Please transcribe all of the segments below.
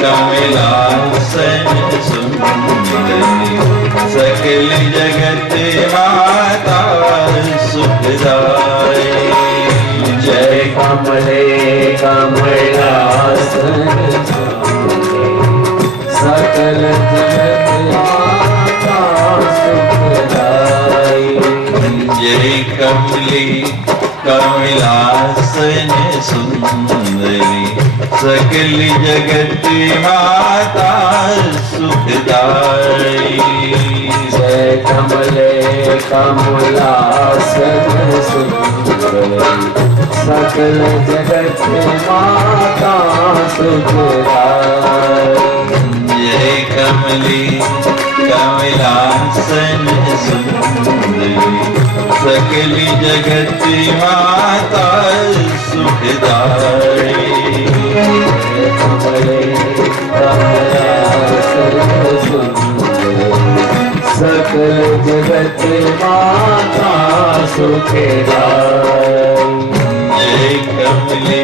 कमलासन सुंदरी सकल जगत माता सुखदाई। जय कमले कमलासन सकल जगत माता सुखदाई। जय कमले कमलासन सुंदरी सकल जगत माता सुखदाई। जय कमले कमलासन सुंदरी सकल जगत माता सुखदाई। जय कमले कमलासन सुंदरी सकल जगत माता सुखदाई। कमले कमलासन सुंदरी सकल जगत माता सुखदाई। जय कमले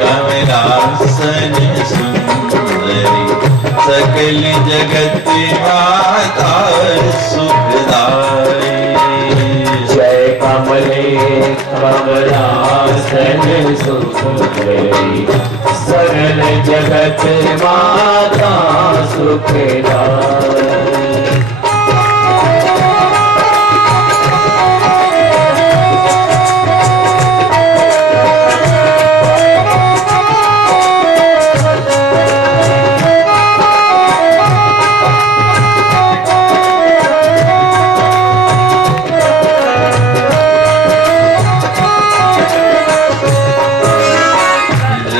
कमलासन सुंदरी सकल जगत माता सुखदाई। जय कमले कमलासन सुंदरी सकल जगत माता सुखदाई।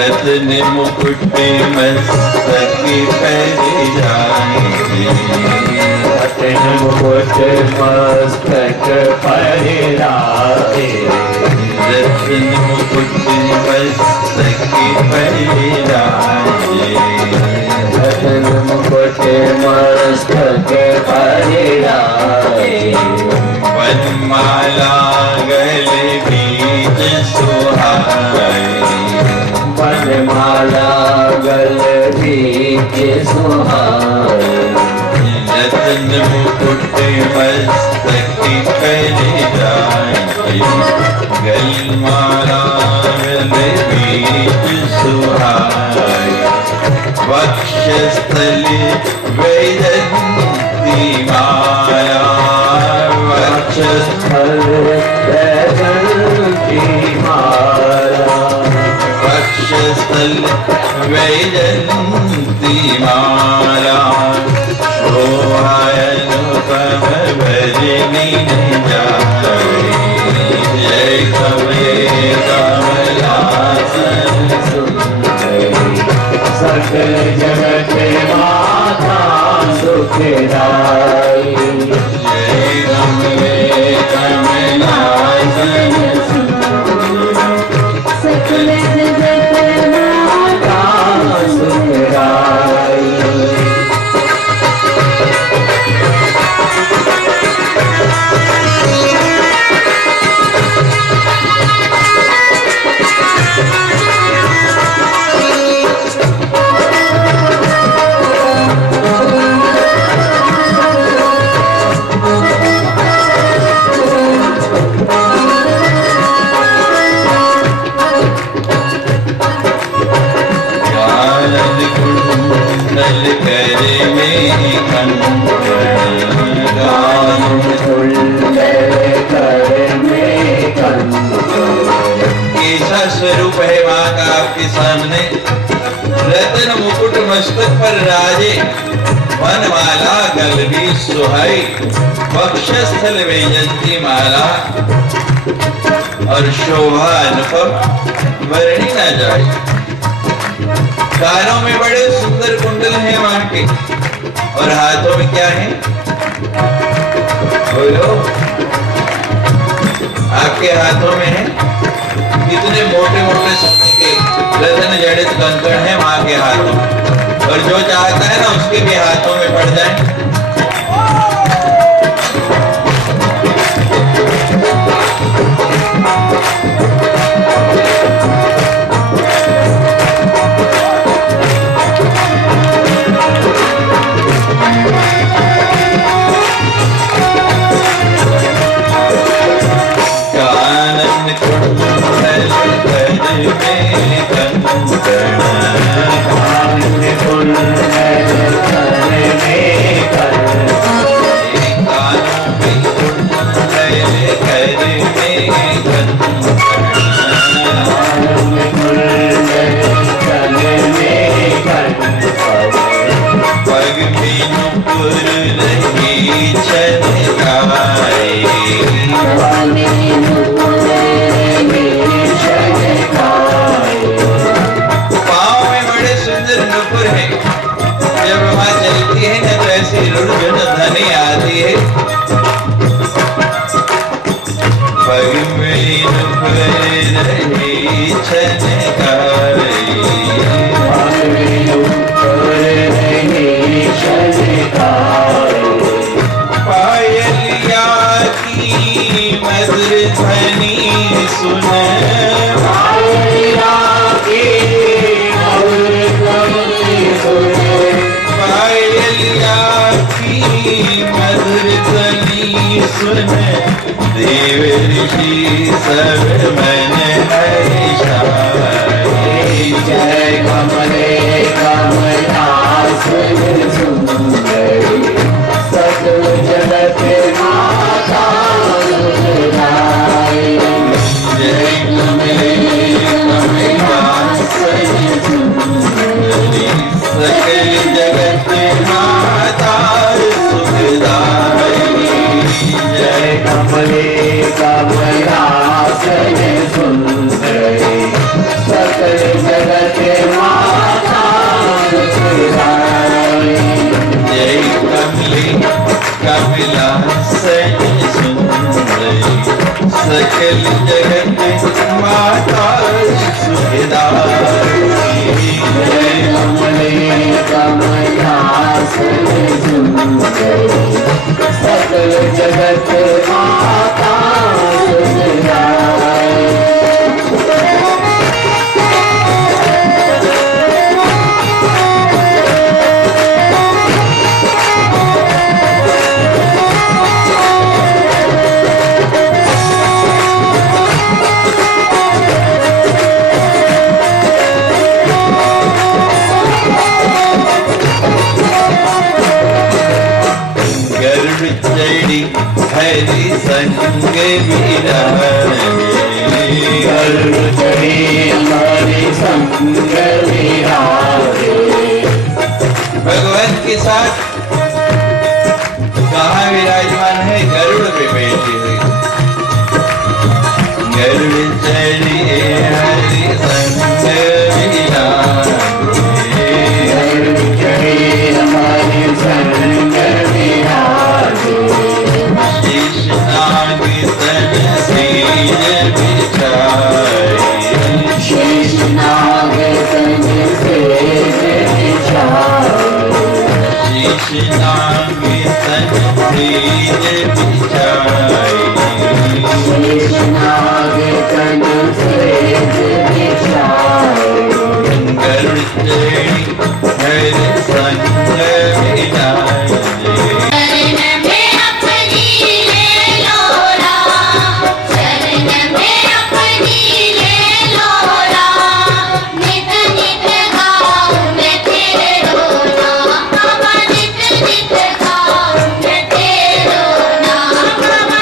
रत्न मुकुट मस्तक पर जाए। रत्न मुकुट मस्तक पर जाए। रत्न मुकुट मस्तक पर जाए। रत्न मुकुट मस्तक पर जाए। वनमाला गले बीच सुहाए। वनमाला गल बीच सुहाए। रत्न मुकुट मस्तक पर जाए। गलमाला गले बीच सुहाए। वक्षस्थल वैजयंती माला। वक्षस्थल वैजयंती माला। वक्षस्थल वैजयंती माला। शोभानुपम भजनी जाए। जय कमले कमलासन सुंदरी सकल जगत माता सुखदाई। जय कमले कमलासन सकल जगत माता सुखदाई। कुंडल कर में कैसा स्वरूप है माँ का आपके सामने। रतन मुकुट मस्तक पर राजे। वनमाला गल बीच सुहाई। वक्षस्थल वैजयंती माला और शोभा अनुपम वर्णी न जाए। कानों में बड़े सुंदर कुंडल हैं मां के। और हाथों में क्या है? बोलो, आपके हाथों में है कितने मोटे मोटे सोने के रत्न जड़ित कंकड़ है माँ के हाथों में, और जो चाहता है ना उसके भी हाथों में पड़ जाए। देव ऋषि सब मन हर्षाए, जय कमले कमलासन सुंदरी, सकल जगत माता सुखदाई। जय कमले कमलासन सुंदरी, सकल जगत माता सुखदाई। जय कमले कमलासन सुंदरी, सकल जगत माता सुखदाई। जय कमले कमलासन सुंदरी, सकल जगत माता सुखदाई। जय कमले कमलासन सुंदरी, सकल जगत माता सुखदाई। चढ़ी हरि संग विराजे, गरुड़ चढ़ी हरि संग विराजे। भगवान के साथ कहाँ विराजमान है? गरुड़ पे बैठी हुई। गरुड़ चढ़ी हरि संग विराजे, गरुड़ चढ़ी हरि संग विराजे। शीश नाग तन सेज बिछाए, शेष नाग तन सेज बिछाए। शीश नाग तन सेज बिछाए, शेष नाग तन सेज बिछाए। गरुड़ चढ़ी हरि संग विराजे। शरण में अपनी ले लो राम, शरण में अपनी ले लो राम। नित नित गाऊं मैं तेरो नाम, बाबा नित नित गाऊं मैं तेरो नाम, बाबा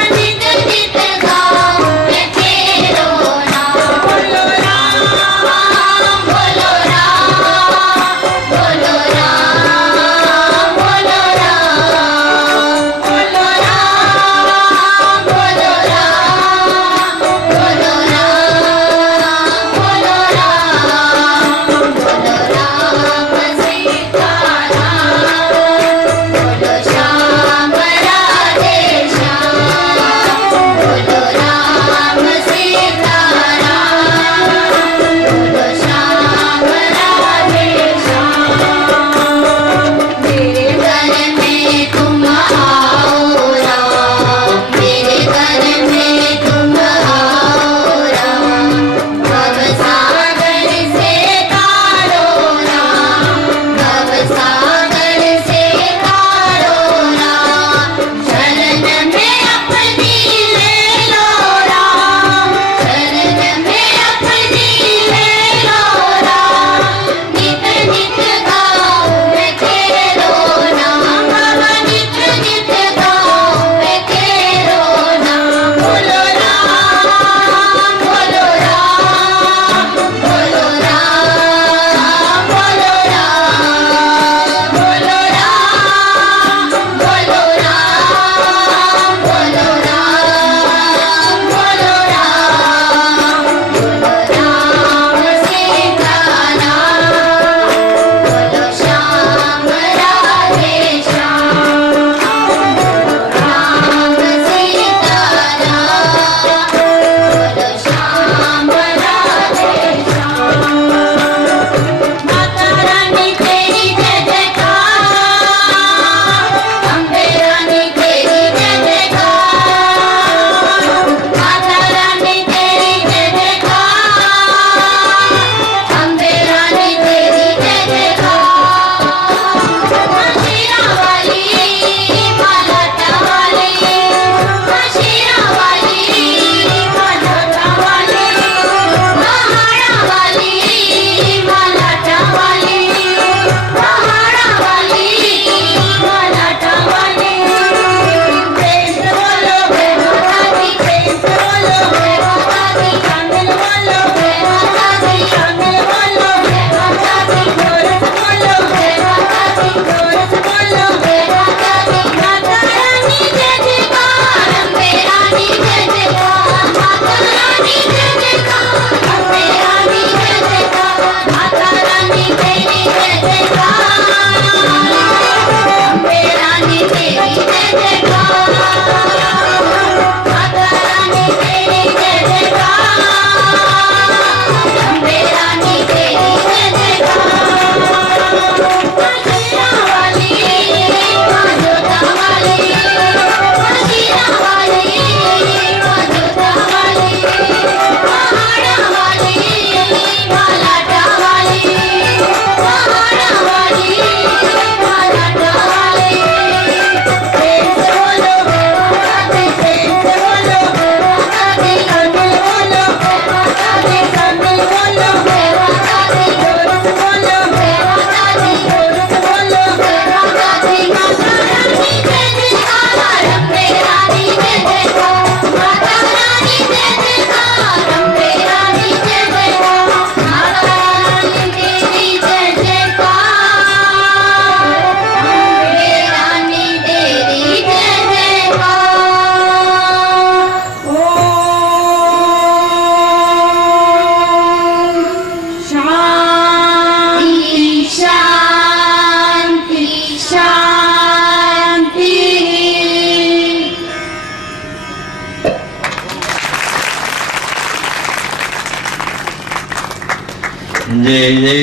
जय जय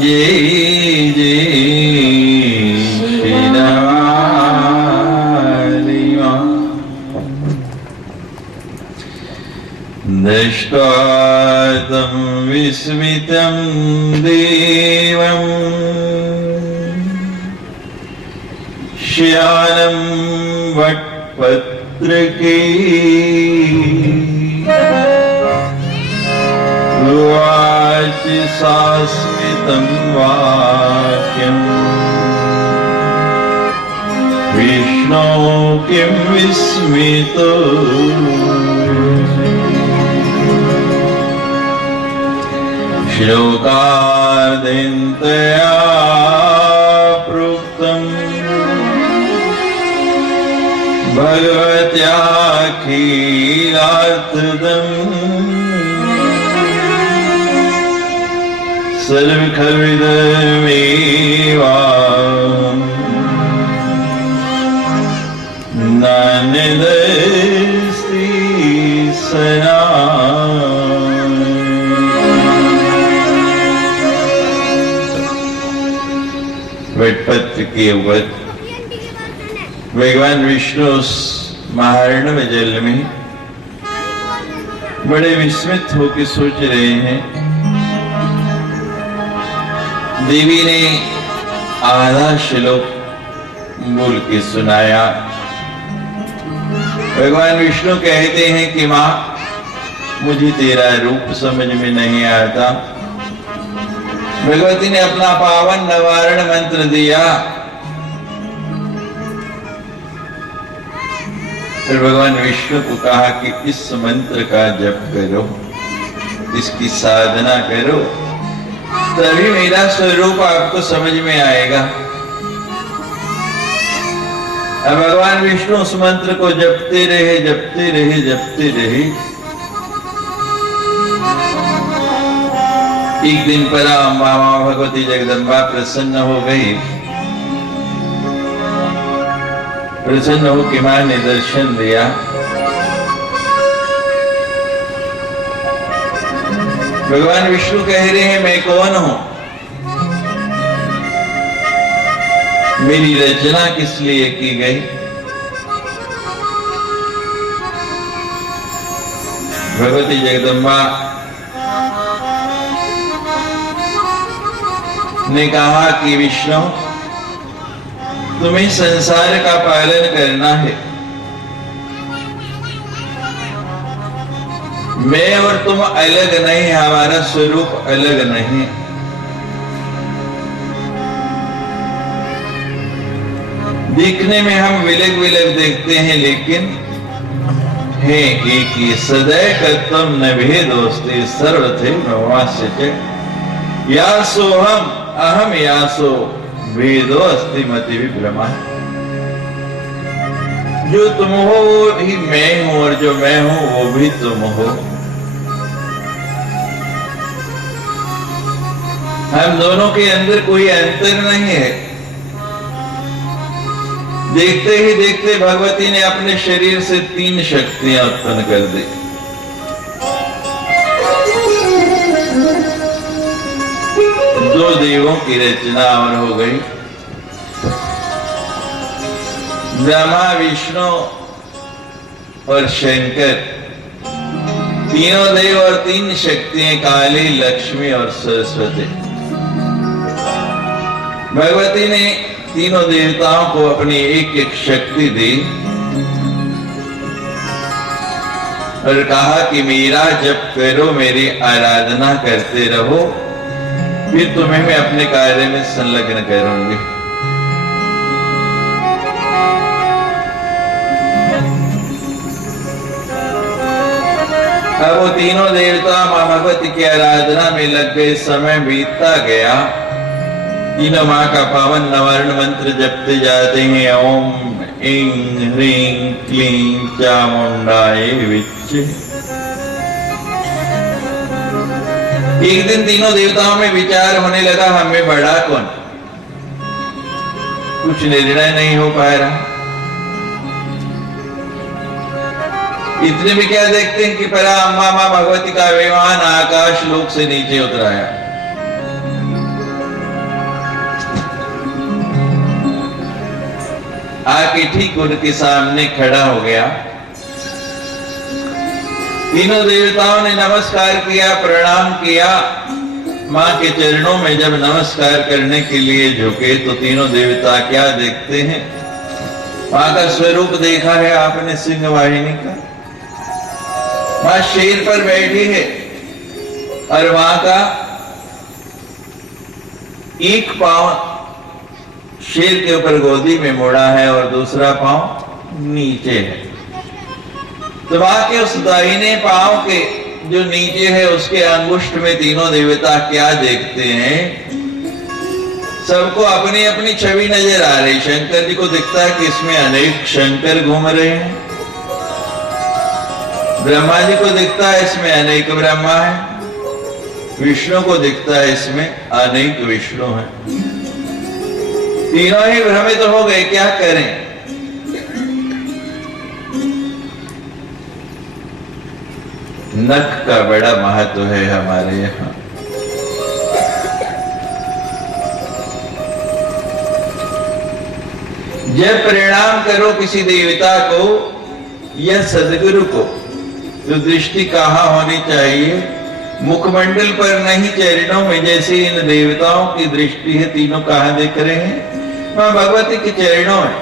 जय जय श्री रामा दृष्ट्वा तं विस्मितं देवं श्यानं वटपत्रके उवाच सास्मितं वाक्यम् विष्णो किं विस्मितो श्लोकार्धेन्तया प्रोक्तम् भगवत्याखिलार्थदम् सर्वखल्विदमेवाहम् नान्यदस्ति वटपत्र के ऊपर भगवान विष्णु उस महारण्य जल में बड़े विस्मित होकर सोच रहे हैं। देवी ने आधा श्लोक बोल के सुनाया। भगवान विष्णु कहते हैं कि मां, मुझे तेरा रूप समझ में नहीं आता। भगवती ने अपना पावन नवारण मंत्र दिया। फिर भगवान विष्णु को कहा कि इस मंत्र का जप करो, इसकी साधना करो, तभी मेरा स्वरूप आपको समझ में आएगा। अब भगवान विष्णु उस मंत्र को जपते रहे, जपते रहे, जपते रहे। एक दिन पराम्बा मां भगवती जगदम्बा प्रसन्न हो गई। प्रसन्न हो के मां ने दर्शन दिया। भगवान विष्णु कह रहे हैं, मैं कौन हूं, मेरी रचना किस लिए की गई। भगवती जगदम्बा ने कहा कि विष्णु, तुम्हें संसार का पालन करना है। मैं और तुम अलग नहीं, हमारा स्वरूप अलग नहीं। दिखने में हम विलग विलग देखते हैं, लेकिन है एक ही। सदैव कर्तव्य न भेदोस्ति सर्वथे ब्रह्मास्य च यासोहम अहम यासो भेदो अस्ति मति विभ्रमा। जो तुम हो वो ही मैं हूं, और जो मैं हूं वो भी तुम हो। हम दोनों के अंदर कोई अंतर नहीं है। देखते ही देखते भगवती ने अपने शरीर से 3 शक्तियां उत्पन्न कर दी। दो देवों की रचना और हो गई। ब्रह्मा, विष्णु और शंकर, तीनों देव और 3 शक्तियां, काली, लक्ष्मी और सरस्वती। भगवती ने तीनों देवताओं को अपनी एक एक शक्ति दी और कहा कि मेरा जप करो, मेरी आराधना करते रहो, फिर तुम्हें मैं अपने कार्य में संलग्न करूंगी। अब वो तीनों देवता मां भगवती की आराधना में लग गए। समय बीतता गया। तीनों मां का पावन नवर्ण मंत्र जपते जाते हैं। ओम ऐं ह्रीं क्लीं चामुंडाय विच्चे। एक दिन तीनों देवताओं में विचार होने लगा, हमें बड़ा कौन। कुछ निर्णय नहीं हो पा रहा। इतने भी क्या देखते हैं कि परा अम्मा मां भगवती का विमान आकाश लोक से नीचे उतराया। आके ठीक उनके सामने खड़ा हो गया। तीनों देवताओं ने नमस्कार किया, प्रणाम किया। मां के चरणों में जब नमस्कार करने के लिए झुके तो तीनों देवता क्या देखते हैं? मां का स्वरूप देखा है आपने, सिंह वाहिनी का। मां शेर पर बैठी है और मां का एक पांव शेर के ऊपर गोदी में मुड़ा है और दूसरा पांव नीचे है। तो मां के उस दाहिने पांव के जो नीचे है उसके अंगुष्ठ में तीनों देवता क्या देखते हैं? सबको अपनी अपनी छवि नजर आ रही। शंकर जी को दिखता है कि इसमें अनेक शंकर घूम रहे हैं। ब्रह्मा जी को दिखता है इसमें अनेक ब्रह्मा है। विष्णु को दिखता है इसमें अनेक विष्णु हैं। तीनों ही भ्रमित हो गए, क्या करें? नख का बड़ा महत्व है हमारे यहां। जब प्रणाम करो किसी देवता को या सदगुरु को तो दृष्टि कहां होनी चाहिए? मुखमंडल पर नहीं, चरणों में। जैसे इन देवताओं की दृष्टि है, तीनों कहां देख रहे हैं? मां भगवती के चरणों में।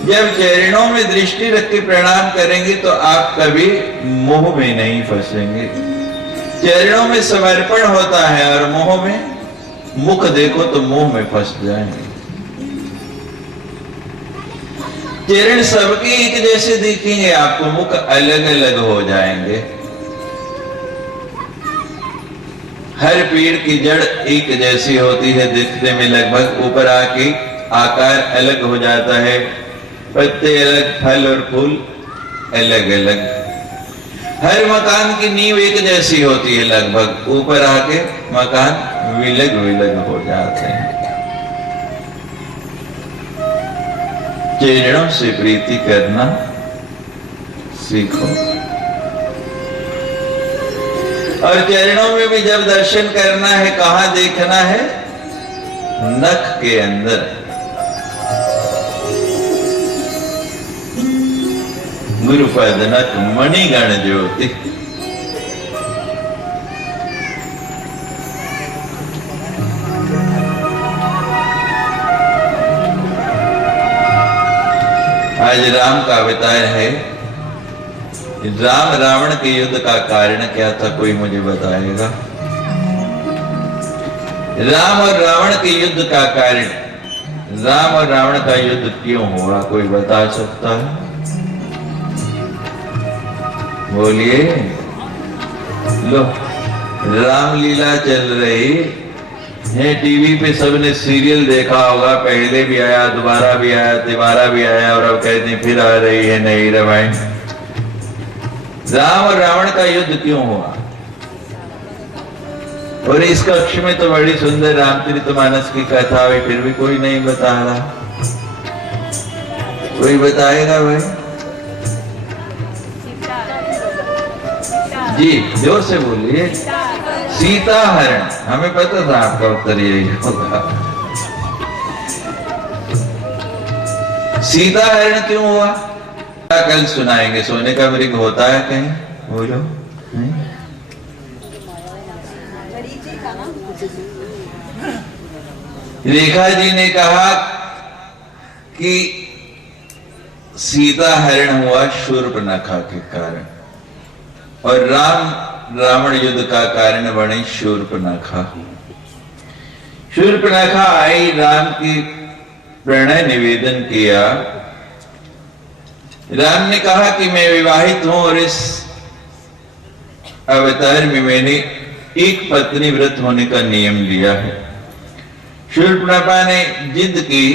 जब चरणों में दृष्टि रख के प्रणाम करेंगे तो आप कभी मोह में नहीं फंसेंगे। चरणों में समर्पण होता है और मोह में, मुख देखो तो मोह में फंस जाएंगे। चरण सबके एक जैसे दिखेंगे आपको, मुख अलग अलग हो जाएंगे। हर पेड़ की जड़ एक जैसी होती है, दिखने में लगभग, ऊपर आके आकार अलग हो जाता है। पत्ते अलग, फल और फूल अलग अलग। हर मकान की नींव एक जैसी होती है लगभग, ऊपर आके मकान विलग विलग हो जाते हैं। चरणों से प्रीति करना सीखो। और चरणों में भी जब दर्शन करना है, कहां देखना है? नख के अंदर। गुरुपद नख मणिगण ज्योति। आज राम का अवतार है। राम रावण के युद्ध का कारण क्या था? कोई मुझे बताएगा? राम और रावण के युद्ध का कारण, राम और रावण का युद्ध क्यों हुआ? कोई बता सकता है? बोलिए। लो, रामलीला चल रही है टीवी पे, सबने सीरियल देखा होगा। पहले भी आया, दोबारा भी आया, तिबारा भी आया और अब कहते हैं फिर आ रही है नई रामायण। राम और रावण का युद्ध क्यों हुआ? और इस कक्ष में तो बड़ी सुंदर रामचरितमानस की कथा हुई, फिर भी कोई नहीं बता रहा। कोई बताएगा भाई? जी जोर से बोलिए। सीता हरण। हमें पता था आपका उत्तर यही होगा। सीता हरण क्यों हुआ? कल सुनाएंगे। सोने का मृग होता है कहीं? बोलो। रेखा जी ने कहा कि सीता हरण हुआ शूर्पणखा के कारण, और राम रावण युद्ध का कारण बने शूर्पणखा। शूर्पणखा आई, राम की प्रणय निवेदन किया। राम ने कहा कि मैं विवाहित हूं और इस अवतार में मैंने एक पत्नी व्रत होने का नियम लिया है। शूर्पणखा ने जिद की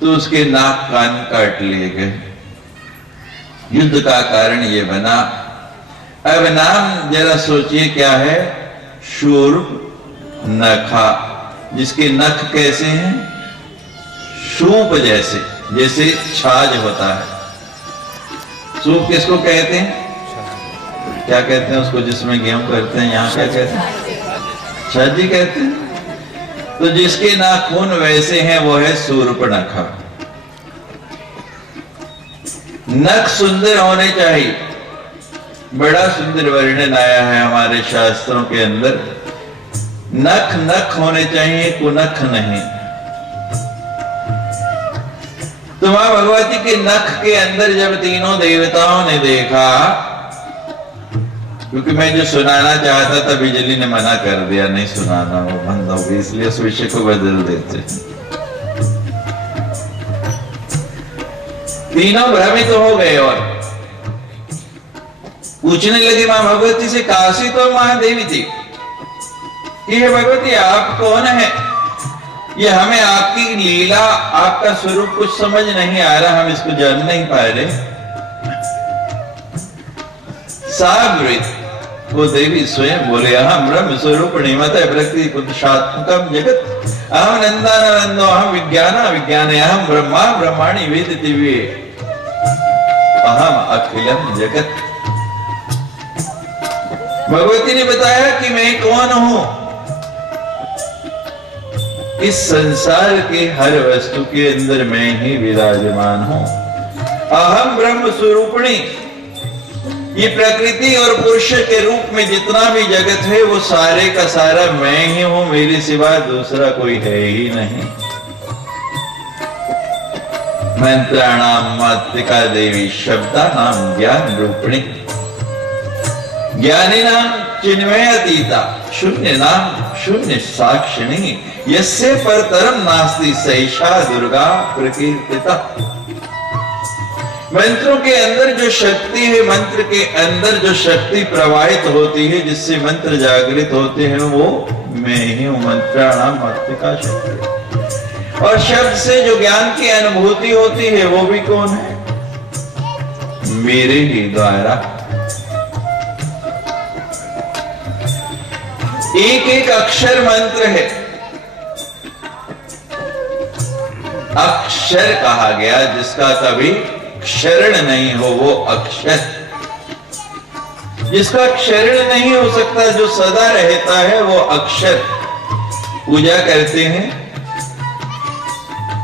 तो उसके नाक कान काट लिए गए। युद्ध का कारण यह बना। अब नाम जरा सोचिए क्या है? शूर्पणखा, जिसके नख कैसे हैं? शूप जैसे, जैसे छाछ होता है। सूप किसको कहते हैं? क्या कहते हैं उसको जिसमें गेहूं करते हैं? यहाँ क्या कहते हैं? छज्जी कहते हैं। तो जिसके नाखून वैसे हैं वो है शूर्पणखा। नख सुंदर होने चाहिए। बड़ा सुंदर वर्णन आया है हमारे शास्त्रों के अंदर। नख नख होने चाहिए, कुनख नहीं। तो मां भगवती के नख के अंदर जब तीनों देवताओं ने देखा, क्योंकि मैं जो सुनाना चाहता था बिजली ने मना कर दिया, नहीं सुनाना, वो बंद हो गई, इसलिए उस विषय को बदल देते। तीनों भ्रमित हो गए और पूछने लगे मां भगवती से, काशी तो महादेवी थी, कि हे भगवती आप कौन है? ये हमें आपकी लीला, आपका स्वरूप कुछ समझ नहीं आ रहा, हम इसको जान नहीं पा रहे। सावृत वो देवी स्वयं बोले, अहम ब्रह्म स्वरूप निमत प्रकृति पुरुषात्मकम जगत, अहम नंदानंदो अहम विज्ञान विज्ञान, अहम ब्रह्मा ब्रह्माणि वेदिति वे, अहम अखिलम जगत। भगवती ने बताया कि मैं कौन हूं। इस संसार के हर वस्तु के अंदर मैं ही विराजमान हूं। अहम ब्रह्म स्वरूपिणी। ये प्रकृति और पुरुष के रूप में जितना भी जगत है वो सारे का सारा मैं ही हूं, मेरे सिवा दूसरा कोई है ही नहीं। मंत्राणाम मातृका देवी, शब्दानाम ज्ञान रूपिणी, ज्ञानी नाम चिन्मय अतीता, शून्य नाम शून्य साक्षिणी, यस्य परतरम नास्ति सैषा दुर्गा प्रकीर्तिता। मंत्रों के अंदर जो शक्ति है, मंत्र के अंदर जो शक्ति प्रवाहित होती है, जिससे मंत्र जागृत होते हैं, वो मैं ही हूं। मंत्राणाम मातृका शक्ति। और शब्द से जो ज्ञान की अनुभूति होती है वो भी कौन है? मेरे ही द्वारा। एक एक अक्षर मंत्र है। अक्षर कहा गया जिसका कभी क्षरण नहीं हो, वो अक्षर। जिसका क्षरण नहीं हो सकता, जो सदा रहता है, वो अक्षर। पूजा करते हैं,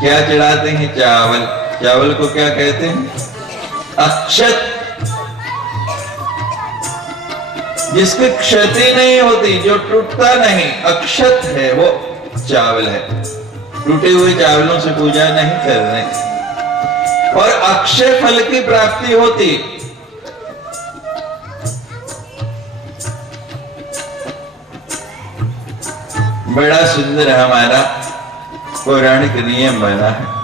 क्या चढ़ाते हैं? चावल। चावल को क्या कहते हैं? अक्षत। जिसकी क्षति नहीं होती, जो टूटता नहीं, अक्षत है, वो चावल है। टूटे हुए चावलों से पूजा नहीं करने। और अक्षय फल की प्राप्ति होती। बड़ा सुंदर हमारा पौराणिक नियम बना है।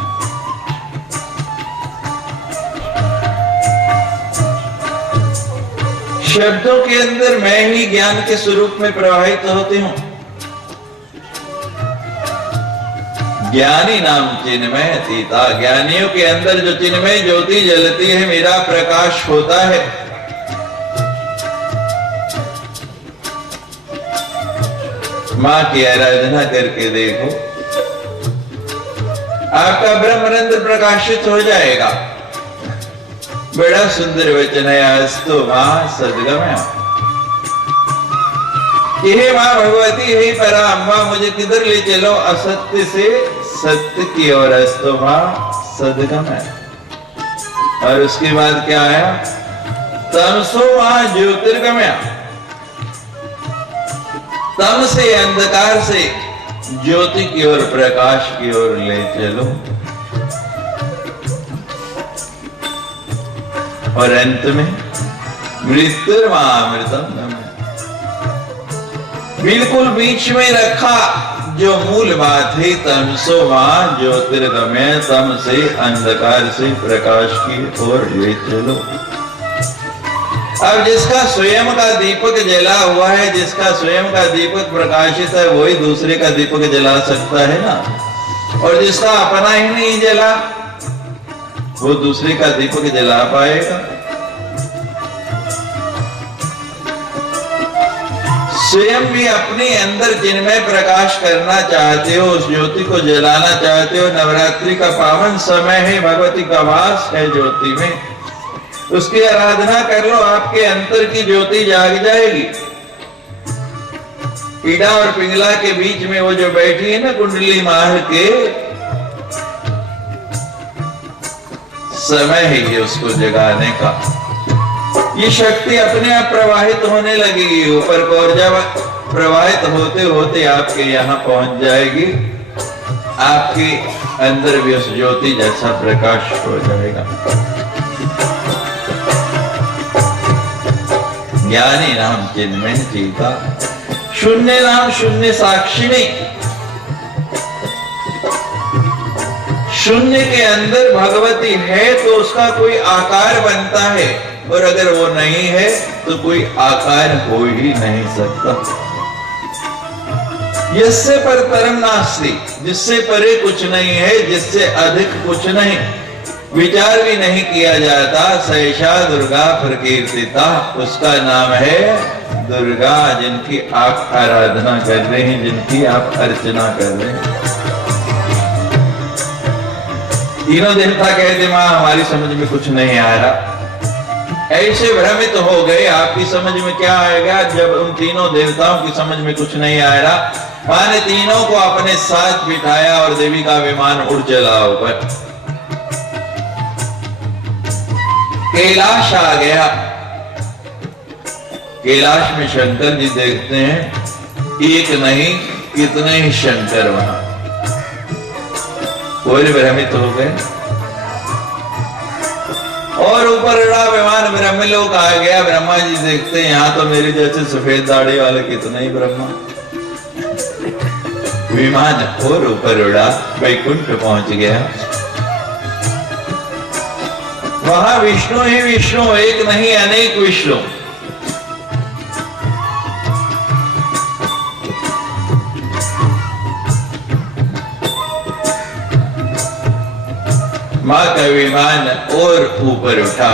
शब्दों के अंदर मैं ही ज्ञान के स्वरूप में प्रवाहित होती हूं। ज्ञानी नाम चिन्मय अतीता, ज्ञानियों के अंदर जो चिन्मय ज्योति जलती है, मेरा प्रकाश होता है। मां की आराधना करके देखो, आपका ब्रह्मरंध्र प्रकाशित हो जाएगा। बड़ा सुंदर वचन है, अस्तु मां सद्गमया। हे मां भगवती, हे पराम्बा, मुझे किधर ले चलो? असत्य से सत्य की ओर। अस्तु मां सद्गमया। और उसके बाद क्या आया? तमसो मां ज्योतिर्गमया। तम से, अंधकार से ज्योति की ओर, प्रकाश की ओर ले चलो। और अंत में मृत्युर्मामृतम, बिल्कुल बीच में रखा जो मूल बात है, तमसो मां ज्योतिर्गमय, तम से, अंधकार से प्रकाश की ओर ले चलो। अब जिसका स्वयं का दीपक जला हुआ है, जिसका स्वयं का दीपक प्रकाशित है, वही दूसरे का दीपक जला सकता है ना। और जिसका अपना ही नहीं जला, वो दूसरे का दीपक जला पाएगा? स्वयं भी अपने अंदर जिनमें प्रकाश करना चाहते हो, उस ज्योति को जलाना चाहते हो। नवरात्रि का पावन समय है, भगवती का वास है ज्योति में। उसकी आराधना कर लो, आपके अंतर की ज्योति जाग जाएगी। ईड़ा और पिंगला के बीच में वो जो बैठी है ना कुंडली मार के, समय है ये उसको जगाने का। ये शक्ति अपने आप प्रवाहित होने लगेगी ऊपर को, और जब प्रवाहित होते होते आपके यहाँ पहुंच जाएगी, आपके अंदर भी उस ज्योति जैसा प्रकाश हो जाएगा। ज्ञानी नाम चिन्मय चेता, शून्य नाम शून्य साक्षिणी। शून्य के अंदर भगवती है तो उसका कोई आकार बनता है, और अगर वो नहीं है तो कोई आकार हो ही नहीं सकता। यस्से पर परम नास्ति, जिससे परे कुछ नहीं है, जिससे अधिक कुछ नहीं, विचार भी नहीं किया जाता। सैषा दुर्गा प्रकीर्तिता, उसका नाम है दुर्गा, जिनकी आप आराधना कर रहे हैं, जिनकी आप अर्चना कर रहे हैं। तीनों देवता कहते मां हमारी समझ में कुछ नहीं आ रहा। ऐसे भ्रमित हो गए, आपकी समझ में क्या आएगा जब उन तीनों देवताओं की समझ में कुछ नहीं आ रहा। मां ने तीनों को अपने साथ बिठाया और देवी का विमान उड़ चला ऊपर। कैलाश आ गया। कैलाश में शंकर जी देखते हैं, एक नहीं कितने ही शंकर वहां। कोई भ्रमित हो गए और ऊपर उड़ा विमान, ब्रह्मलोक आ गया। ब्रह्मा जी देखते हैं यहां तो मेरे जैसे सफेद दाढ़ी वाले कितने ही ब्रह्मा। विमान और ऊपर उड़ा, वैकुंठ पहुंच गया। वहां विष्णु ही विष्णु, एक नहीं अनेक विष्णु। मां का विमान और ऊपर उठा,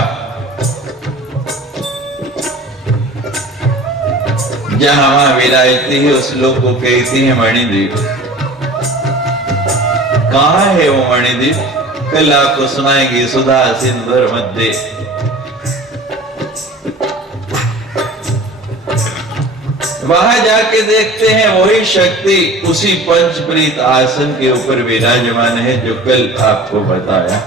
जहां मां विराजती है उस लोग को कहती है मणिद्वीप। कहां है वो मणिद्वीप? कल आपको सुनाएंगे सुधा सिंधु मध्य। वहां जाके देखते हैं वही शक्ति उसी पंचप्रीत आसन के ऊपर विराजमान है जो कल आपको बताया।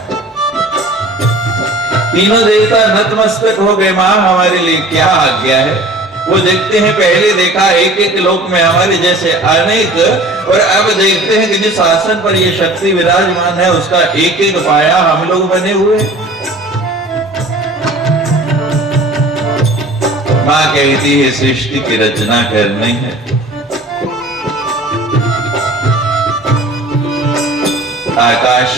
तीनों देवता नतमस्तक हो गए, मां हमारे लिए क्या आज्ञा है। वो देखते हैं, पहले देखा एक एक लोक में हमारे जैसे अनेक, और अब देखते हैं कि जिस आसन पर ये शक्ति विराजमान है उसका एक एक पाया हम लोग बने हुए। मां कहती है सृष्टि की रचना करनी है। आकाश,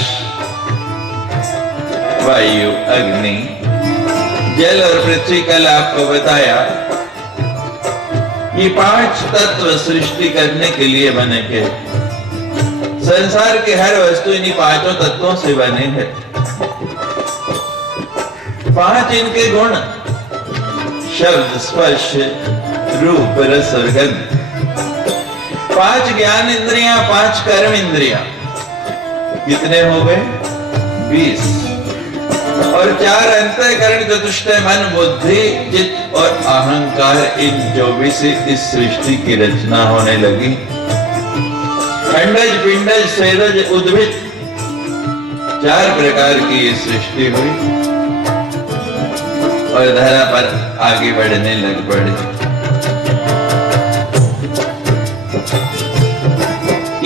वायु, अग्नि, जल और पृथ्वी कल आपको बताया, ये 5 तत्व सृष्टि करने के लिए बने थे। संसार के हर वस्तु इन्हीं 5 तत्वों से बने हैं। 5 इनके गुण, शब्द, स्पर्श, रूप, रस और गंध। 5 ज्ञान इंद्रियां, 5 कर्म इंद्रियां। कितने हो गए? 20। और 4 अंतःकरण, चतुष्टय मन, बुद्धि, चित्त और अहंकार। इन 24 से इस सृष्टि की रचना होने लगी। अंडज, पिंडज, स्वेदज, उद्भिद, 4 प्रकार की ये सृष्टि हुई और धरा पर आगे बढ़ने लग पड़े।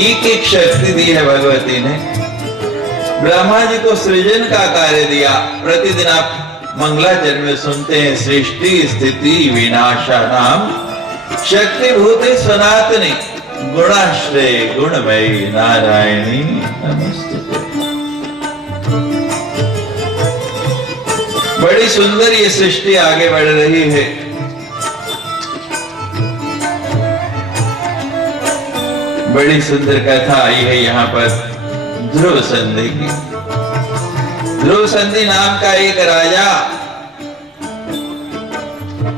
एक एक शक्ति दी है भगवती ने। ब्रह्मा जी को सृजन का कार्य दिया। प्रतिदिन आप मंगलाचरण में सुनते हैं, सृष्टि स्थिति विनाशा नाम शक्ति भूते सनातनी गुणाश्रय गुणमयी नारायणी नमस्ते। बड़ी सुंदर ये सृष्टि आगे बढ़ रही है। बड़ी सुंदर कथा आई है यहाँ पर ध्रुव संधि की। ध्रुव संधि नाम का एक राजा,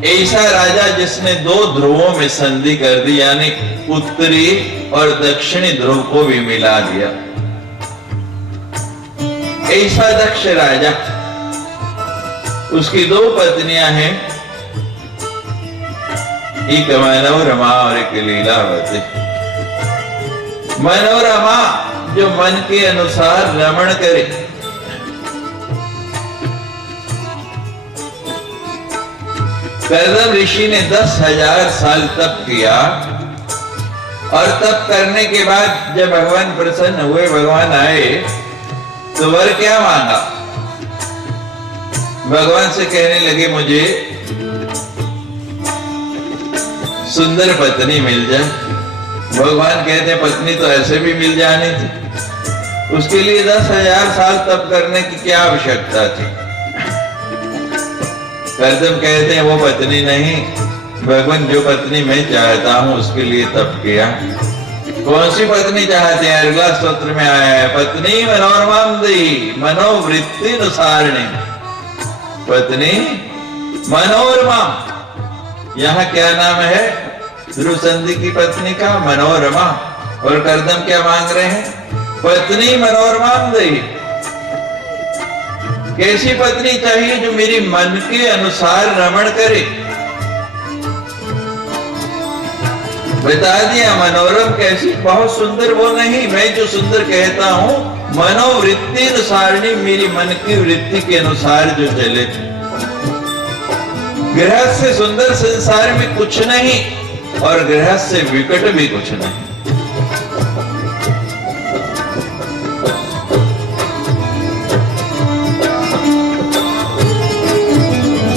ऐसा राजा जिसने 2 ध्रुवों में संधि कर दी, यानी उत्तरी और दक्षिणी ध्रुव को भी मिला दिया। ऐसा दक्ष राजा उसकी दो पत्नियां हैं, एक मनोरमा और एक लीलावती। मनोरमा जो मन के अनुसार रमण करे, कर्दम ऋषि ने 10,000 साल तप किया और तप करने के बाद जब भगवान प्रसन्न हुए, भगवान आए तो वर क्या मांगा? भगवान से कहने लगे मुझे सुंदर पत्नी मिल जाए। भगवान कहते पत्नी तो ऐसे भी मिल जानी थी, उसके लिए 10,000 साल तप करने की क्या आवश्यकता थी? कर्दम कहते हैं वो पत्नी नहीं, भगवान जो पत्नी मैं चाहता हूं उसके लिए तप किया। कौन सी पत्नी चाहते हैं? अगला स्तोत्र में आया है, पत्नी मनोरमाम दी मनोवृत्ति अनुसारिणी। पत्नी मनोरमा, यहाँ क्या नाम है? ध्रुव संधि की पत्नी का मनोरमा। और कर्दम क्या मांग रहे हैं? पत्नी मनोरमाम दी। कैसी पत्नी चाहिए? जो मेरी मन के अनुसार रमण करे। बता दिया मनोरम कैसी, बहुत सुंदर वो नहीं, मैं जो सुंदर कहता हूं मनोवृत्ति अनुसारिणी, मेरी मन की वृत्ति के अनुसार जो चले। गृहस्थ से सुंदर संसार में कुछ नहीं और गृहस्थ से विकट भी कुछ नहीं।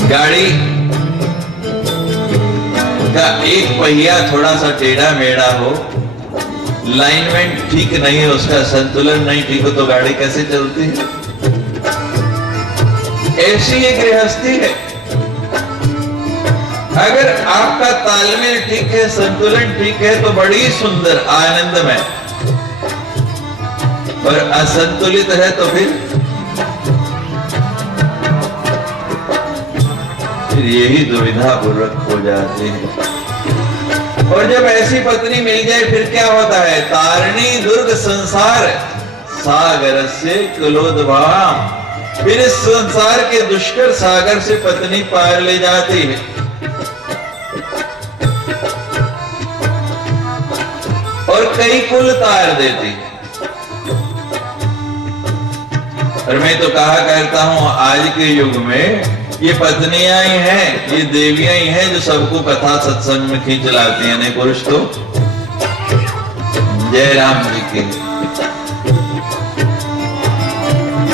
गाड़ी का एक पहिया थोड़ा सा टेढ़ा मेढ़ा हो, लाइनमेंट ठीक नहीं है, उसका संतुलन नहीं ठीक हो तो गाड़ी कैसे चलती है? ऐसी ये गृहस्थी है। अगर आपका तालमेल ठीक है, संतुलन ठीक है तो बड़ी सुंदर आनंदमय, और असंतुलित है तो फिर यही दुविधा पूर्वक हो जाती है। और जब ऐसी पत्नी मिल जाए फिर क्या होता है? तारणी दुर्ग संसार सागर से कुलोद्भवाम, फिर इस संसार के दुष्कर सागर से पत्नी पार ले जाती है। और कई कुल तार देती है। और मैं तो कहा करता हूं आज के युग में ये पत्नियां ही हैं, ये देवियां ही हैं जो सबको कथा सत्संग में खींच लाती हैं। नहीं पुरुष तो जय राम जी के।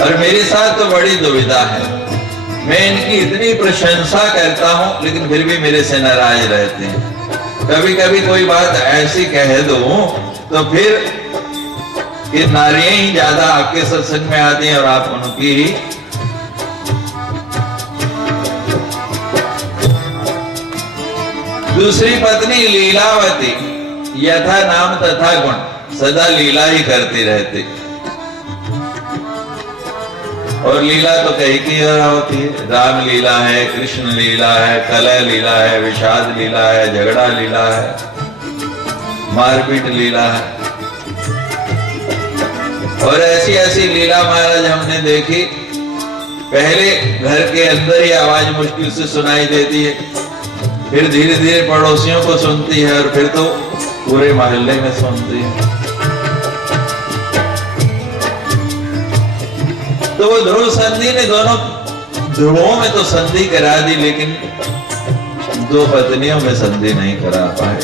और मेरे साथ तो बड़ी दुविधा है, मैं इनकी इतनी प्रशंसा करता हूं लेकिन फिर भी मेरे से नाराज रहते हैं। कभी कभी कोई बात ऐसी कह दूं तो फिर ये नारियां ही ज्यादा आपके सत्संग में आती हैं और आप उनकी ही। दूसरी पत्नी लीलावती, यथा नाम तथा गुण, सदा लीला ही करती रहती। और लीला तो कहीं की होती है, राम लीला है, कृष्ण लीला है, कलह लीला है, विषाद लीला है, झगड़ा लीला है, मारपीट लीला है। और ऐसी ऐसी लीला महाराज हमने देखी। पहले घर के अंदर ही आवाज मुश्किल से सुनाई देती है, फिर धीरे धीरे पड़ोसियों को सुनती है और फिर तो पूरे मोहल्ले में सुनती है। तो वो ध्रुव संधि ने दोनों ध्रुवों में तो संधि करा दी लेकिन दो पत्नियों में संधि नहीं करा पाए।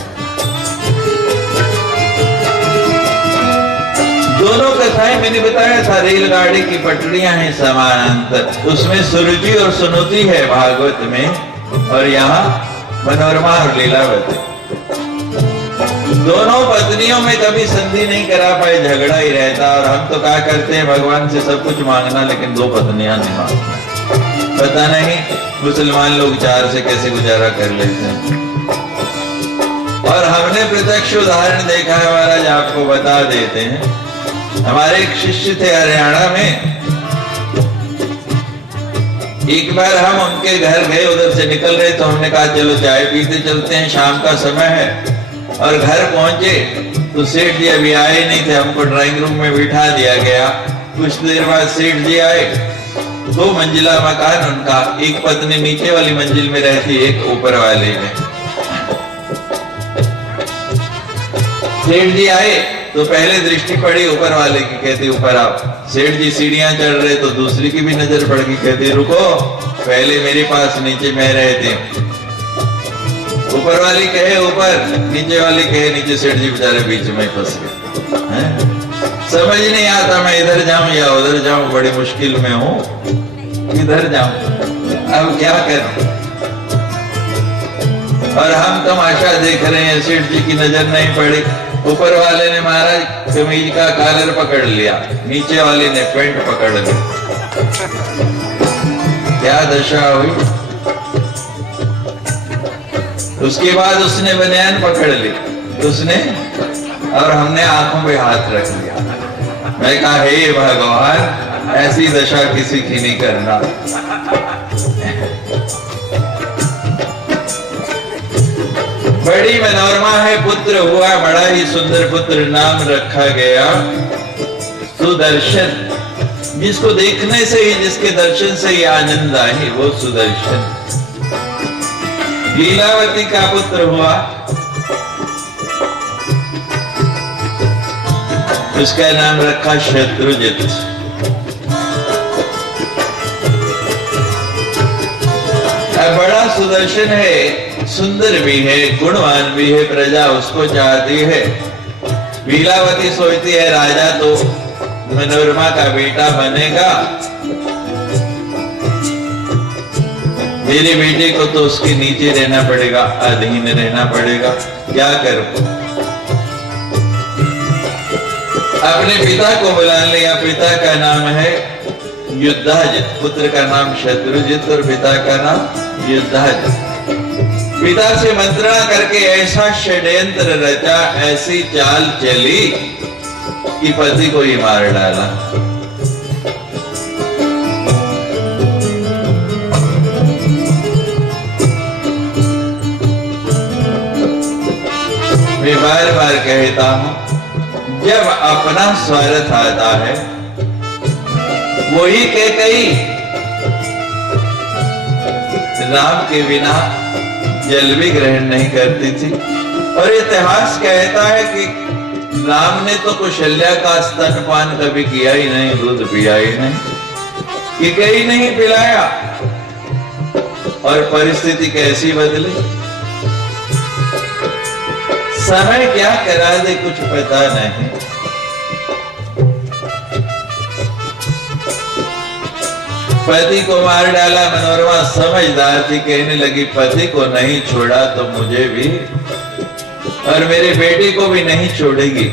दोनों कथाएं मैंने बताया था, रेलगाड़ी की पटरियां हैं समानांतर, उसमें सुरुचि और सुनुति है भागवत में, और यहाँ मनोरमा और लीलावती। दोनों पत्नियों में कभी संधि नहीं करा पाए, झगड़ा ही रहता। और हम तो क्या करते हैं, भगवान से सब कुछ मांगना लेकिन दो पत्नियां नहीं मांगना। पता नहीं मुसलमान लोग चार से कैसे गुजारा कर लेते हैं। और हमने प्रत्यक्ष उदाहरण देखा है महाराज, आपको बता देते हैं। हमारे एक शिष्य थे हरियाणा में, एक बार हम उनके घर गए, उधर से निकल रहे तो हमने कहा चलो चाय पीते चलते हैं, शाम का समय है। और घर पहुंचे तो सेठ जी अभी आए नहीं थे, हमको ड्राइंग रूम में बिठा दिया गया। कुछ देर बाद सेठ जी आए, 2 मंजिला मकान उनका, एक पत्नी नीचे वाली मंजिल में रहती, एक ऊपर वाले में। सेठ जी आए तो पहले दृष्टि पड़ी ऊपर वाले की, कहते ऊपर आओ। सेठ जी सीढ़ियां चढ़ रहे तो दूसरी की भी नजर पड़ गई, कहते रुको, पहले मेरे पास, नीचे मैं रहते हूं। ऊपर वाली कहे ऊपर, नीचे वाली कहे नीचे। सेठ जी बेचारे बीच में फंस गए। समझ नहीं आता मैं इधर जाऊं या उधर जाऊं, बड़ी मुश्किल में हूं, किधर जाऊं, अब क्या करूं। और हम तमाशा देख रहे हैं, सेठ जी की नजर नहीं पड़ी। ऊपर वाले ने महाराज कमीज का कॉलर पकड़ लिया, नीचे वाले ने पैंट पकड़ ली। क्या दशा हुई। उसके बाद उसने बनियान पकड़ ली, उसने, और हमने आंखों पे हाथ रख लिया। मैं कहा हे भगवान, ऐसी दशा किसी की नहीं करना। बड़ी मनोरमा है, पुत्र हुआ बड़ा ही सुंदर, पुत्र नाम रखा गया सुदर्शन। जिसको देखने से ही, जिसके दर्शन से ही आनंद आए, वो सुदर्शन। लीलावती का पुत्र हुआ, उसका नाम रखा शत्रुजित। अब बड़ा सुदर्शन है, सुंदर भी है, गुणवान भी है, प्रजा उसको चाहती है। लीलावती सोचती है राजा तो मनोरमा का बेटा बनेगा, मेरे बेटे को तो उसके नीचे रहना पड़ेगा, अधीन रहना पड़ेगा, क्या करूं। अपने पिता को बुला लिया, पिता का नाम है युद्धाजित, पुत्र का नाम शत्रुजित और पिता का नाम युद्धाजित। पिता से मंत्रणा करके ऐसा षड्यंत्र रचा, ऐसी चाल चली कि पति को ही मार डाला। मैं बार बार कहता हूं, जब अपना स्वार्थ आता है, वही कैकेयी राम के बिना जल भी ग्रहण नहीं करती थी। और इतिहास कहता है कि राम ने तो कौशल्या का स्तनपान कभी किया ही नहीं, दूध पिया ही नहीं, कैकेयी नहीं पिलाया। और परिस्थिति कैसी बदली, समय क्या करा दे कुछ पता नहीं। पति को मार डाला। मनोरमा समझदार थी, कहने लगी पति को नहीं छोड़ा तो मुझे भी और मेरे बेटे को भी नहीं छोड़ेगी।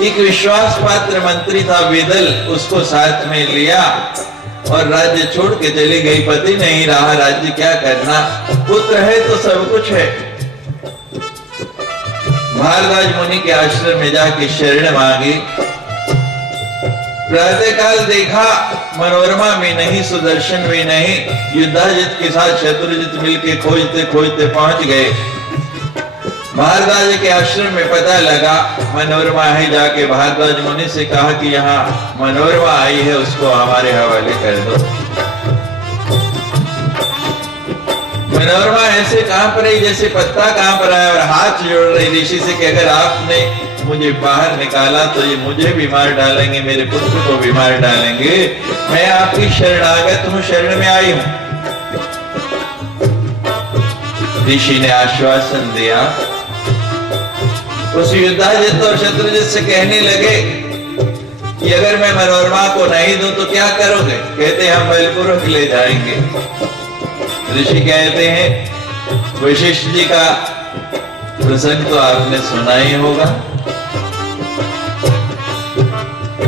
एक विश्वास पात्र मंत्री था विदल, उसको साथ में लिया और राज्य छोड़ के चली गई। पति नहीं रहा, राज्य क्या करना, पुत्र है तो सब कुछ है। भारद्वाज मुनि के आश्रम में जाके शरण मांगी। प्रातःकाल देखा मनोरमा में नहीं, सुदर्शन में नहीं, युद्धाजित के साथ शत्रुजित मिलके खोजते खोजते पहुंच गए। भारद्वाज के आश्रम में पता लगा मनोरमा है। जाके भारद्वाज मुनि से कहा कि यहाँ मनोरमा आई है, उसको हमारे हवाले कर दो। मनोरमा ऐसे कांप रही जैसे पत्ता कांप रहा है और हाथ जोड़ रही ऋषि से कि अगर आपने मुझे बाहर निकाला तो ये मुझे भी मार डालेंगे, मेरे पुत्र को भी मार डालेंगे। मैं आपकी शरणागत हूं, शरण में आई हूं। ऋषि ने आश्वासन दिया। उस युद्धाजित और शत्रुजित से कहने लगे कि अगर मैं मनोरमा को नहीं दूं तो क्या करोगे? कहते हम बलपूर्वक ले जाएंगे। ऋषि कहते हैं वशिष्ठ जी का प्रसंग तो आपने सुना ही होगा।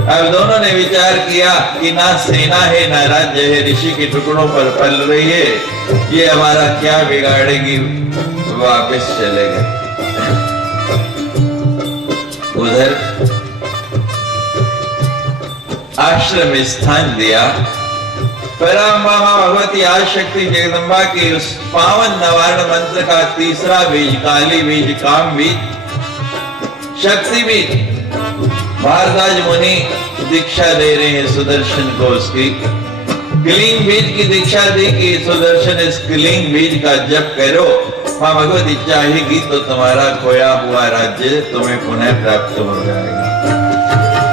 अब दोनों ने विचार किया कि ना सेना है ना राज्य है, ऋषि के टुकड़ों पर पल रही है, ये हमारा क्या बिगाड़ेगी, वापस चले गए। उधर आश्रम में स्थान दिया। परामहा भगवती आदिशक्ति जगदम्बा के उस पावन नवारण मंत्र का तीसरा बीज, काली बीज, काम बीज, शक्ति बीज, भारद्वाज मुनि दीक्षा दे रहे हैं सुदर्शन को उसकी। कलिंग बीज की दीक्षा दी कि सुदर्शन इस कलिंग बीज का जप करो, मां भगवती चाहेगी तो तुम्हारा खोया हुआ राज्य तुम्हें पुनः प्राप्त हो जाएगा।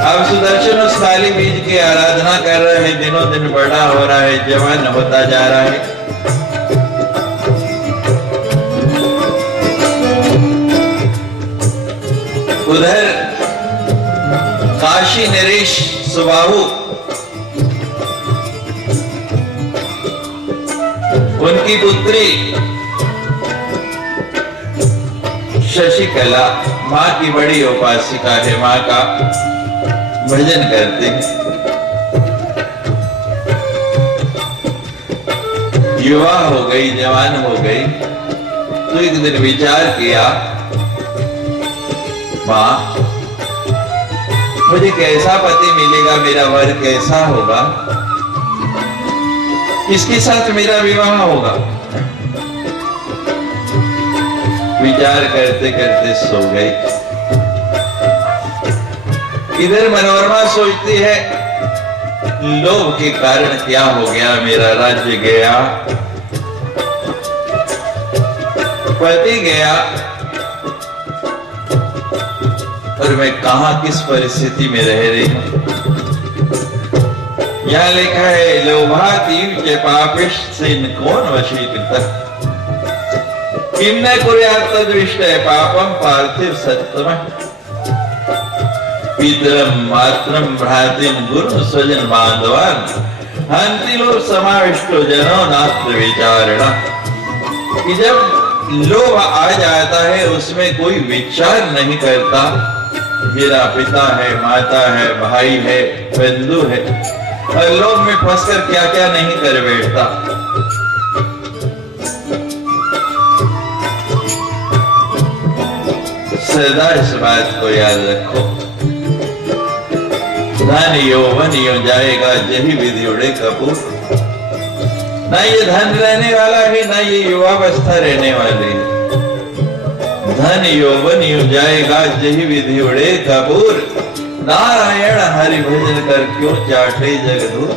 अब सुदर्शन उस काली बीज की आराधना कर रहे हैं, दिनों दिन बड़ा हो रहा है, जवान होता जा रहा है। उधर काशी नरेश सुबाहु उनकी पुत्री शशिकला मां की बड़ी उपासिका है, मां का भजन करते हैं। युवा हो गई, जवान हो गई, तो एक दिन विचार किया, मां मुझे कैसा पति मिलेगा, मेरा वर कैसा होगा, किसके साथ मेरा विवाह होगा। विचार करते करते सो गई। इधर मनोरमा सोचती है, लोभ के कारण क्या हो गया, मेरा राज्य गया, पति गया, और मैं कहां किस परिस्थिति में रह रही हूं। यहां लिखा है, लोभातीव च पापिष्ठेन कौन वशीकृतः किम न कुर्यात् तद्विष्टः पापम पार्थिव सत्तमः पितरम मातरम भ्रातृन गुरुं स्वजन बांधवान् हन्ति लोभ समाविष्टो जनो नात्र विचारणा। कि जब लोभ आ जाता है उसमें कोई विचार नहीं करता, मेरा पिता है, माता है, भाई है, बंधु है, और लोभ में फंसकर क्या क्या नहीं कर बैठता। सदा इस बात को याद रखो, धन यौवन यो जाएगा जही विधि उड़े कपूर। ना ये धन रहने वाला है, ना ये युवावस्था रहने वाली है। धन यौवन यो जाएगा जही विधि उड़े कपूर, नारायण हरि भजन कर क्यों चाटे जगदूर।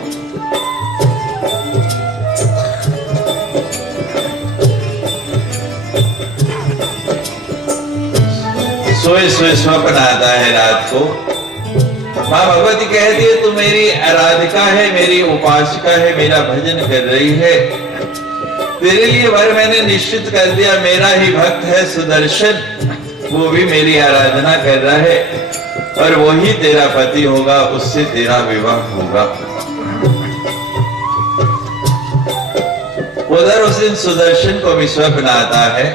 सोए सोए स्वप्न आता है रात को, मां भगवती कहती है तू मेरी आराधिका है, मेरी उपासिका है, मेरा भजन कर रही है, तेरे लिए वर मैंने निश्चित कर दिया, मेरा ही भक्त है सुदर्शन, वो भी मेरी आराधना कर रहा है, और वही तेरा पति होगा, उससे तेरा विवाह होगा। उधर उस दिन सुदर्शन को भी स्वप्न आता है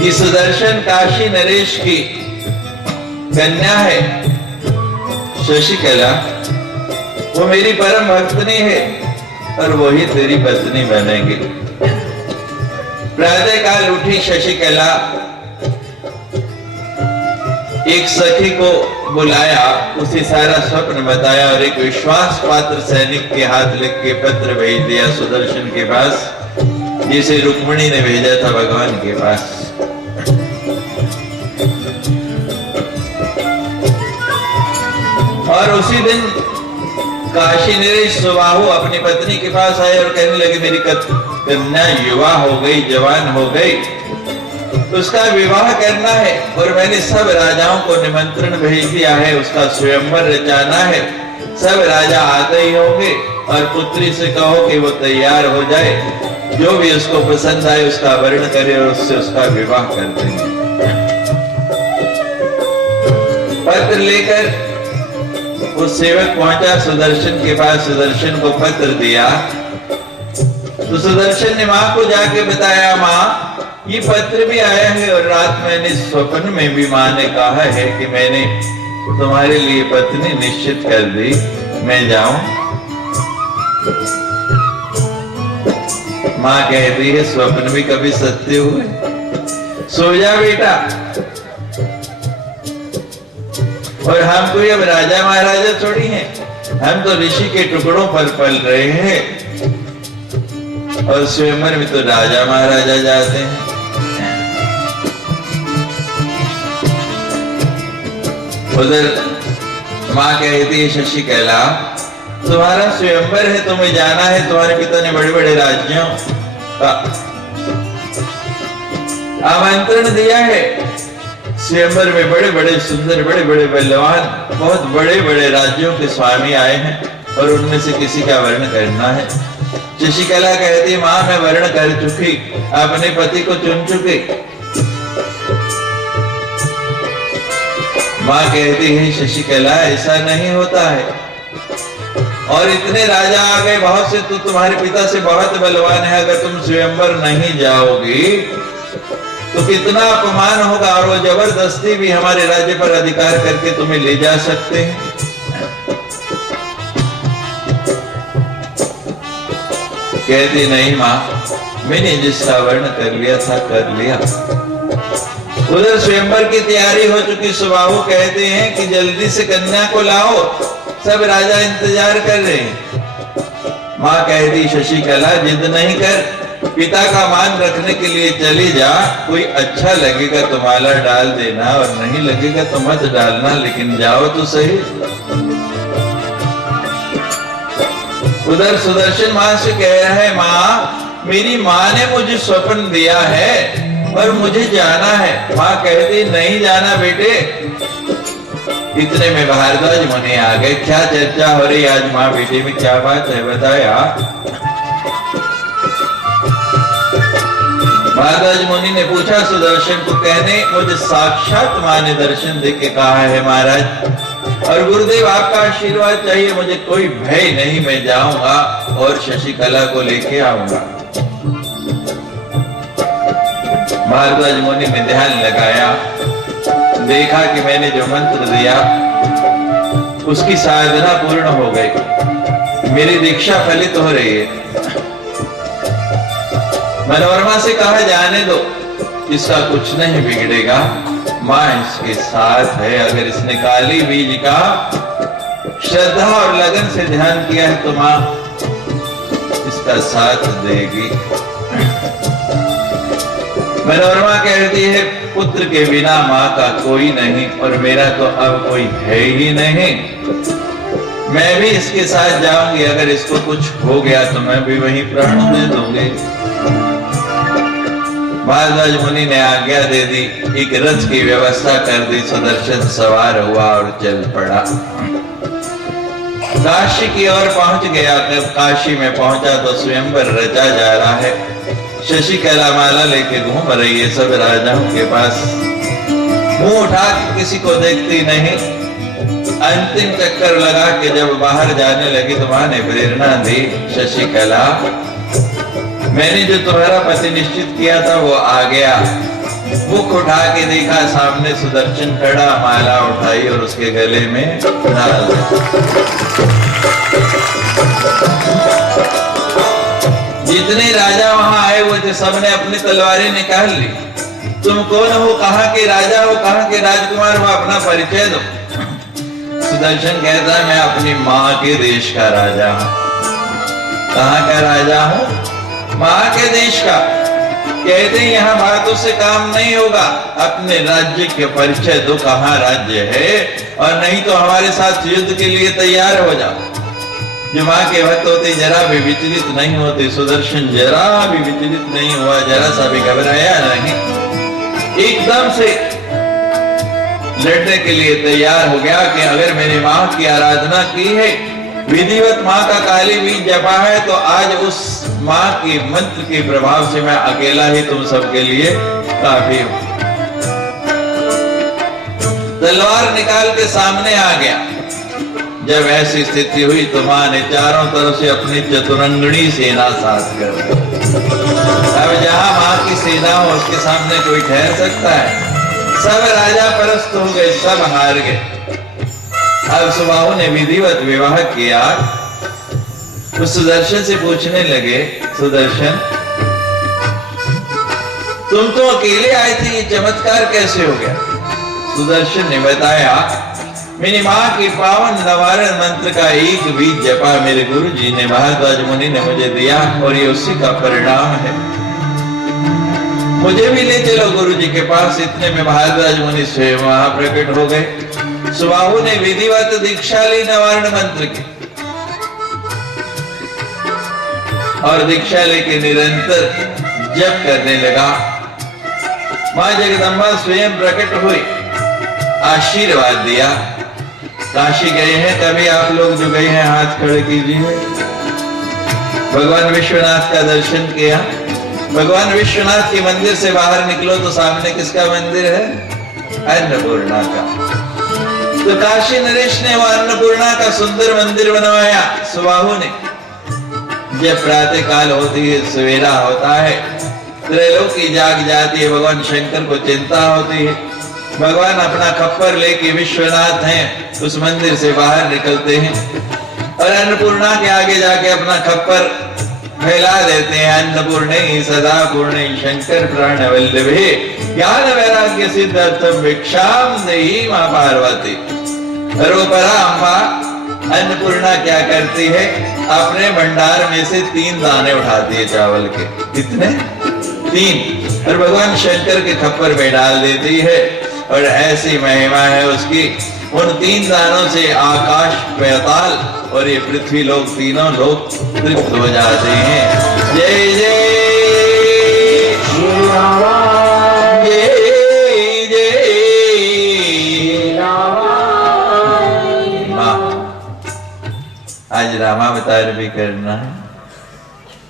कि सुदर्शन काशी नरेश की कन्या है शशिकला, वो मेरी परम भक्तनी है और वही तेरी पत्नी बनेगी। प्रातः काल उठी शशिकला, एक सखी को बुलाया, उसे सारा स्वप्न बताया और एक विश्वास पात्र सैनिक के हाथ लिख के पत्र भेज दिया सुदर्शन के पास, जिसे रुक्मिणी ने भेजा था भगवान के पास। और उसी दिन काशी नरेश सुबाहु अपनी पत्नी के पास आए और कहने लगे मेरी कन्या युवा हो गई, जवान हो गई, उसका विवाह करना है और मैंने सब राजाओं को निमंत्रण भेज दिया है, उसका स्वयंवर रचाना है, सब राजा आते ही होंगे और पुत्री से कहो कि वो तैयार हो जाए, जो भी उसको पसंद आए उसका वर्ण करे और उससे उसका विवाह कर देंगे। पत्र लेकर वो सेवक पहुंचा सुदर्शन के पास, सुदर्शन को पत्र दिया तो सुदर्शन ने मां को जाके बताया, मां ये पत्र भी आया है और रात मैंने स्वप्न में भी मां ने कहा है कि मैंने तुम्हारे लिए पत्नी निश्चित कर दी, मैं जाऊं। मां कहती है स्वप्न भी कभी सत्य हुए, सो जा बेटा। और हम कोई अब राजा महाराजा थोड़ी हैं, हम तो ऋषि के टुकड़ों पर पल रहे हैं और स्वयंवर में तो राजा महाराजा जाते हैं। उधर माँ कहती है शशिकला, तुम्हारा स्वयंवर है, तुम्हें जाना है। तुम्हारे पिता ने बड़े बड़े राज्यों का आमंत्रण दिया है। स्वयंवर में बड़े बड़े सुंदर, बड़े बड़े बलवान, बहुत बड़े बड़े राज्यों के स्वामी आए हैं और उनमें से किसी का वर्ण करना है। शशिकला कहती है, माँ मैं वर्ण कर चुकी, अपने पति को चुन चुकी। माँ कहती है शशिकला, ऐसा नहीं होता है, और इतने राजा आ गए बहुत से, तो तुम्हारे पिता से बहुत बलवान है। अगर तुम स्वयंवर नहीं जाओगी तो कितना अपमान होगा, और वो जबरदस्ती भी हमारे राज्य पर अधिकार करके तुम्हें ले जा सकते हैं। कहती नहीं माँ, मैंने जिसका वर्ण कर लिया था कर लिया। उधर स्वयंवर की तैयारी हो चुकी। सुबाहु कहते हैं कि जल्दी से कन्या को लाओ, सब राजा इंतजार कर रहे हैं। माँ कहती शशिकला, जिद नहीं कर, पिता का मान रखने के लिए चली जा। कोई अच्छा लगेगा तो माला डाल देना, और नहीं लगेगा तो मत डालना, लेकिन जाओ तो सही। उधर सुदर्शन माँ से कह रहा है, माँ मेरी माँ ने मुझे स्वप्न दिया है और मुझे जाना है। माँ कहती नहीं जाना बेटे। इतने में भारद्वाज मुनि आ गए। क्या चर्चा हो रही आज माँ बेटे में, क्या बात है बताया। भारद्वाज मुनि ने पूछा सुदर्शन को, कहने मुझे साक्षात माँ ने दर्शन दे के कहा है महाराज, और गुरुदेव आपका आशीर्वाद चाहिए, मुझे कोई भय नहीं, मैं जाऊंगा और शशिकला को लेके आऊंगा। भारद्वाज मुनि ने ध्यान लगाया, देखा कि मैंने जो मंत्र दिया उसकी साधना पूर्ण हो गई, मेरी दीक्षा फलित हो रही है। मनोरमा से कहा जाने दो, इसका कुछ नहीं बिगड़ेगा, माँ इसके साथ है। अगर इसने काली बीज का श्रद्धा और लगन से ध्यान किया है तो माँ इसका साथ देगी। मनोरमा कहती है, पुत्र के बिना माँ का कोई नहीं, और मेरा तो अब कोई है ही नहीं। मैं भी इसके साथ जाऊंगी, अगर इसको कुछ हो गया तो मैं भी वहीं प्राण दे दूंगी। भारद्वाज मुनि ने आज्ञा दे दी, एक रथ की व्यवस्था कर दी। सुदर्शन सवार हुआ और चल पड़ा, काशी की ओर पहुंच गया। जब काशी में पहुंचा तो स्वयंवर रचा जा रहा है। शशिकला माला लेके घूम रही है सब राजाओं के पास, मुंह उठा किसी को देखती नहीं। अंतिम चक्कर लगा के जब बाहर जाने लगी तो मां ने प्रेरणा दी, शशिकला मैंने जो तुम्हारा पति निश्चित किया था वो आ गया। मुख उठा के देखा, सामने सुदर्शन खड़ा, माला उठाई और उसके गले में डाल दी। जितने राजा वहां आए हुए थे सबने अपनी तलवारें निकाल ली। तुम कौन हो, कहाँ के राजा हो, कहाँ के राजकुमार हो, अपना परिचय दो। सुदर्शन कहता है, मैं अपनी माँ के देश का राजा हूं। कहाँ का राजा हूं? माँ के देश का। कहते हैं यहाँ बातों से काम नहीं होगा, अपने राज्य के परिचय दो, कहाँ राज्य है, और नहीं तो हमारे साथ युद्ध के लिए तैयार हो जाओ। जो माँ के भक्त होते जरा भी विचलित नहीं होते। सुदर्शन जरा भी विचलित नहीं हुआ, जरा सा भी घबराया नहीं, एकदम से लड़ने के लिए तैयार हो गया कि अगर मैंने माँ की आराधना की है, विधिवत माँ का काली बीज जपा है, तो आज उस माँ की मंत्र के प्रभाव से मैं अकेला ही तुम सबके लिए काफी हूं। तलवार निकाल के सामने आ गया। जब ऐसी स्थिति हुई तो माँ ने चारों तरफ से अपनी चतुरंगणी सेना साथ कर दी। अब जहां माँ की सेना हो उसके सामने कोई ठहर सकता है? सब राजा परस्त हो गए, सब हार गए। अब सुबाहु ने विधिवत विवाह किया। उस सुदर्शन से पूछने लगे, सुदर्शन तुम तो अकेले आए थे, ये चमत्कार कैसे हो गया? सुदर्शन ने बताया, मेरी माँ की पावन निवारण मंत्र का एक बीज जपा मेरे गुरु जी ने, भारद्वाज मुनि ने मुझे दिया, और ये उसी का परिणाम है। मुझे भी ले चलो गुरु जी के पास। इतने में भारद्वाज मुनि स्वयं वहां प्रकट हो गए। सुबाहु ने विधिवत दीक्षा ली नवार्ण मंत्र की और दीक्षा लेके निरंतर जप करने लगा। मां जगदम्बा स्वयं प्रकट हुई, आशीर्वाद दिया। काशी गए हैं कभी आप लोग जो गए हैं हाथ खड़े कीजिए। भगवान विश्वनाथ का दर्शन किया। भगवान विश्वनाथ के मंदिर से बाहर निकलो तो सामने किसका मंदिर है? अन्नपूर्णा का। तो काशी नरेश ने वो अन्नपूर्णा का सुंदर मंदिर बनवाया सुबाहु ने। जब प्रातः काल होती है, सवेरा होता है, त्रैलोकी जाग जाती है, भगवान शंकर को चिंता होती है। भगवान अपना खप्पर लेके विश्वनाथ हैं उस मंदिर से बाहर निकलते हैं और अन्नपूर्णा के आगे जाके अपना खप्पर फैला देते हैं। अन्नपूर्णे सदा पूर्णे शंकर प्राण वल्लभे ज्ञान वैराग्य सिद्धार्थम भिक्षाम देहि मां पार्वती। रोपरा अम्बा अन्नपूर्णा क्या करती है? अपने भंडार में से 3 दाने उठाती है चावल के। कितने? 3। और भगवान शंकर के खप्पर में डाल देती है और ऐसी महिमा है उसकी। उन 3 दानों से आकाश, पाताल और ये पृथ्वी लोग, तीनों लोग तृप्त हो जाते हैं। जय जय श्री राम, जय जय श्री राम। आज रामावतार भी करना है।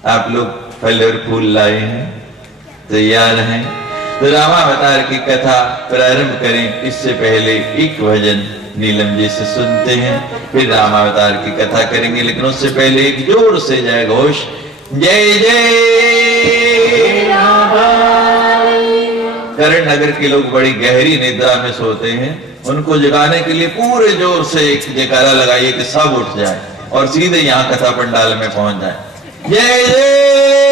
आप लोग फल और फूल लाए हैं, तैयार हैं, तो रामावतार की कथा प्रारंभ करें। इससे पहले एक भजन नीलम जी से सुनते हैं, फिर रामावतार की कथा करेंगे। लेकिन उससे पहले एक जोर से जय घोष, जय जय राम। करण नगर के लोग बड़ी गहरी निद्रा में सोते हैं, उनको जगाने के लिए पूरे जोर से एक जयकारा लगाइए कि सब उठ जाए और सीधे यहाँ कथा पंडाल में पहुंच जाए। जय जय